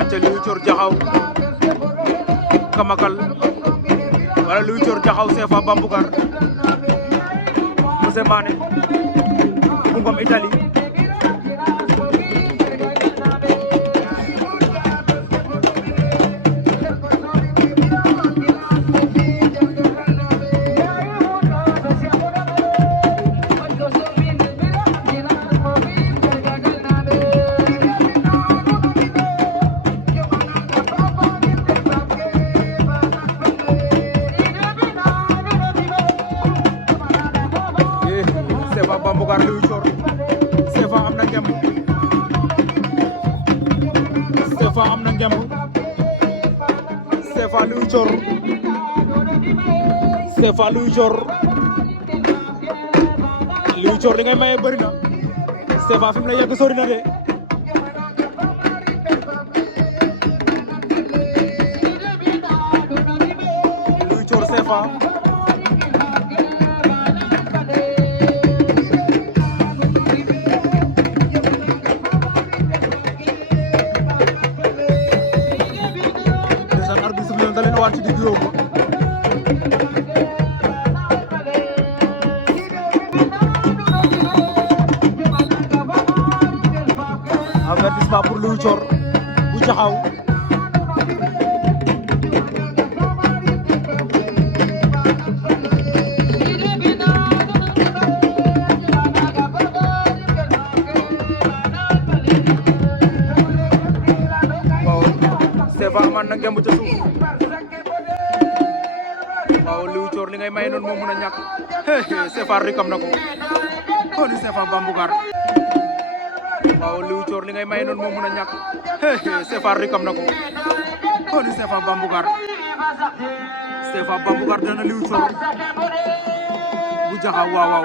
acca Liu Thior Jaxaw Kamakal wala Liu Thior Jaxaw CFA Bambougar Moussé Mané bu Ngom Italie CFA Bambougar Liu Thior CFA am na ngemb CFA am na ngemb CFA Liu Thior CFA Liu Thior Liu Thior li ngay maye bëri na CFA fi mu lay yegg sori na de Liu Thior CFA daleen waan ci digg yóbbu avertissement pour Liu Thior bu Jaxaw waaw CFA amaan na ngemb ca suuf waaw Liu Thior li ngay may noonu moo mën a ñàkk CFA rikam na ko kon CFA Bambougar waaw Liu Thior li ngay may noonu moo mën a ñàkk CFA rikam na ko kon CFA Bambougar dana Liu Thior bu Jaxaw waaw waaw